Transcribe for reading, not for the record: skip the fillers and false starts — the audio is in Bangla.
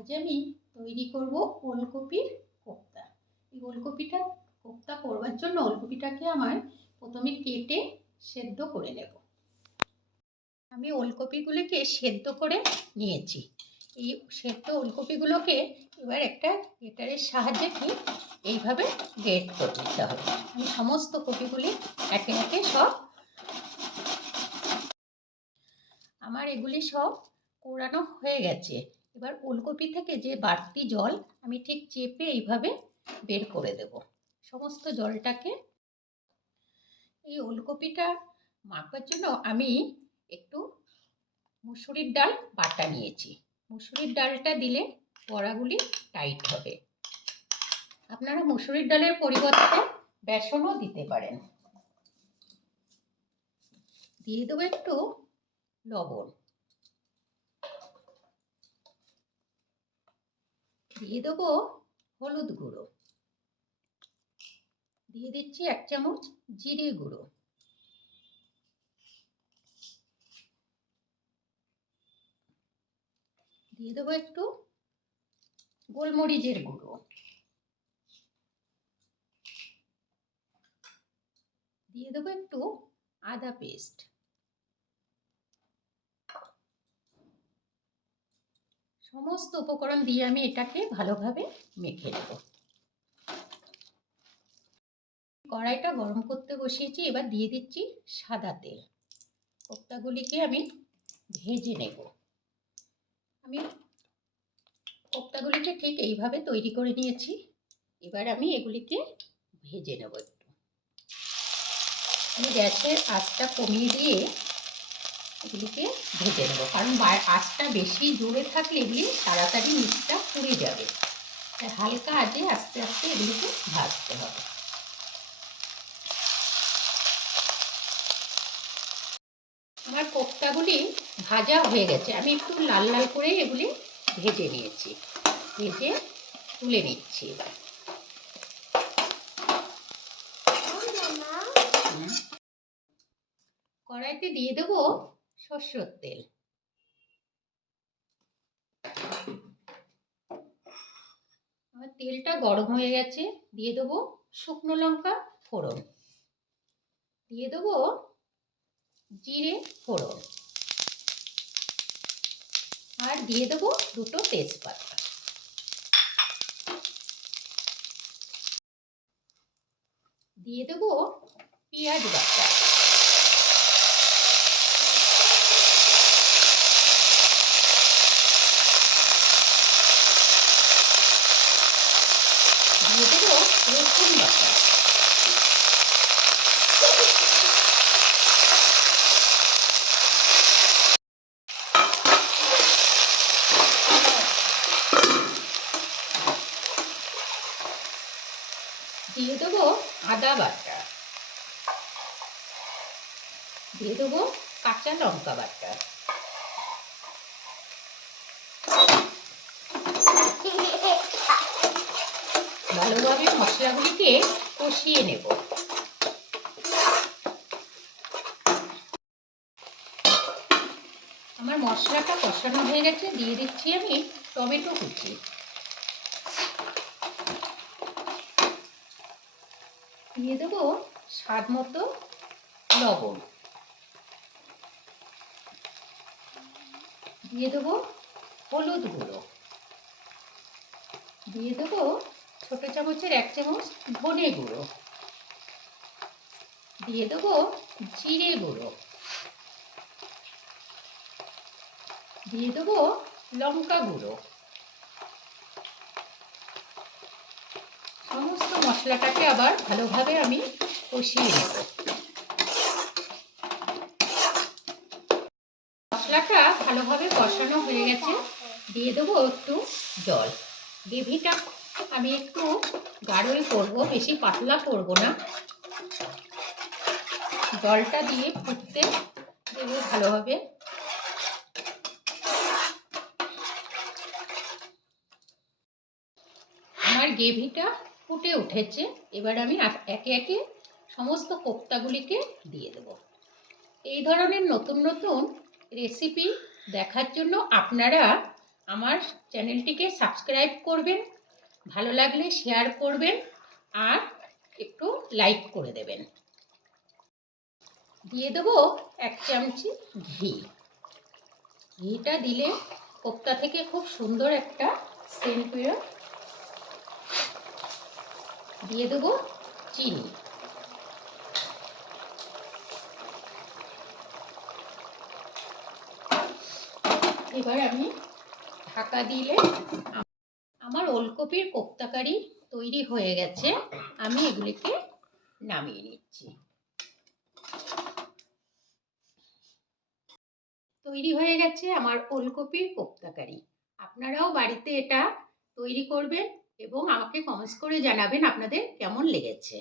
আজ আমি তৈরি করব ওলকপির কোপ্তা। এই ওলকপিটা কোপ্তা করবার জন্য ওলকপিটাকে আমার প্রথমে কেটে সেদ্ধ করে নেব। আমি ওলকপিগুলোকে সেদ্ধ করে নিয়েছি। এই সেদ্ধ ওলকপিগুলোকে এবার একটা গ্রেটারের সাহায্যে ঠিক এইভাবে গ্রেট করে নিতে হবে। আমি সমস্ত কপিগুলি একে একে সব আমার এগুলি সব কোরানো হয়ে গেছে। এবার ওলকপি থেকে যে বাড়তি জল আমি ঠিক চেপে এইভাবে বের করে দেব সমস্ত জলটাকে। এই ওলকপিটা মাখার জন্য আমি একটু মুসুরির ডাল বাটা নিয়েছি। মুসুরির ডালটা দিলে বড়াগুলি টাইট হবে। আপনারা মুসুরির ডালের পরিবর্তে বেসনও দিতে পারেন। দিয়ে দেবো একটু লবণ, দিয়ে দেবো হলুদ গুঁড়ো, দিয়ে দিচ্ছি 1 চামচ জিরে গুঁড়ো, দিয়ে দেবো একটু গোলমরিচের গুঁড়ো, দিয়ে দেবো একটু আদা পেস্ট। সমস্ত উপকরণ দিয়ে আমি এটাকে ভালোভাবে মেখে নেব। কড়াইটা গরম করতে বসিয়েছি। এবার দিয়ে দিচ্ছি সাদা তেল। কোপ্তাগুলিকে আমি ভেজে নেব। আমি কোপ্তাগুলিকে ঠিক এইভাবে তৈরি করে নিয়েছি। এবার আমি এগুলিকে ভেজে নেব একটু। আমি গ্যাসের আঁচটা কমিয়ে দিয়ে এগুলিকে ভেজে নেব, কারণ আঁচটা বেশি জোরে থাকলে এগুলি তাড়াতাড়ি নিচটা পুড়ে যাবে। তাই হালকা আঁচে আস্তে আস্তে এগুলিকে ভাজতে হবে। আমার কোপ্তাগুলি ভাজা হয়ে গেছে। আমি একটু লাল লাল করে এগুলি ভেজে নিয়েছি। ভেজে তুলে নিচ্ছি। এবার কড়াইতে দিয়ে দেবো সরষের তেল। আমার তেলটা গরম হয়ে গেছে। দিয়ে দেবো শুকনো লঙ্কা ফোড়ন, দিয়ে দেবো জিরে ফোড়ন, আর দিয়ে দেবো 2টো তেজপাতা। দিয়ে দেবো পেঁয়াজ বাটা, দিয়ে দেবো রসুন বাটা, দিয়ে দেবো আদা বাটা, দিয়ে দেবো কাঁচা লঙ্কা বাটা, ভালোভাবে মশলাগুলিকে কষিয়ে নেব। আমার মশলাটা কষানো হয়ে গেছে। দিয়ে দিচ্ছি আমি টমেটো কুচি, দিয়ে দেবো স্বাদ মতো লবণ, দিয়ে দেবো হলুদ গুঁড়ো, দিয়ে দেবো ছোটো চামচের 1 চামচ ধনে গুঁড়ো, দিয়ে দেবো জিরে গুঁড়ো, দিয়ে দেবো লঙ্কা গুঁড়ো। সমস্ত মশলাটাকে আবার ভালোভাবে আমি কষিয়ে নেব। মশলাটা ভালোভাবে কষানো হয়ে গেছে। দিয়ে দেবো একটু জল। গ্রেভিটা আমি একটু গাঢ়ই করব, বেশি পাতলা করব না। জলটা দিয়ে ফুটতে দেবো ভালোভাবে। আমার গ্রেভিটা ফুটে উঠেছে। এবার আমি একে একে সমস্ত কোপ্তাগুলিকে দিয়ে দেব। এই ধরনের নতুন নতুন রেসিপি দেখার জন্য আপনারা আমার চ্যানেলটিকে সাবস্ক্রাইব করবেন, ভালো লাগলে শেয়ার করবেন আর একটু লাইক করে দেবেন। দিয়ে দেবো 1 চামচি ঘি। ঘিটা দিলে কোপ্তা থেকে খুব সুন্দর একটা সেন্ট বেরোয়। দিয়ে দেবো চিনি। এবার আমি ঢাকা দিলে আমার ওলকপির কোপ্তা কারি তৈরি হয়ে গেছে। আমি এগুলিকে নামিয়ে নিচ্ছি। তৈরি হয়ে গেছে আমার ওলকপির কোপ্তা কারি। আপনারাও বাড়িতে এটা তৈরি করবেন এবং আমাকে কমেন্টস করে জানাবেন আপনাদের কেমন লেগেছে।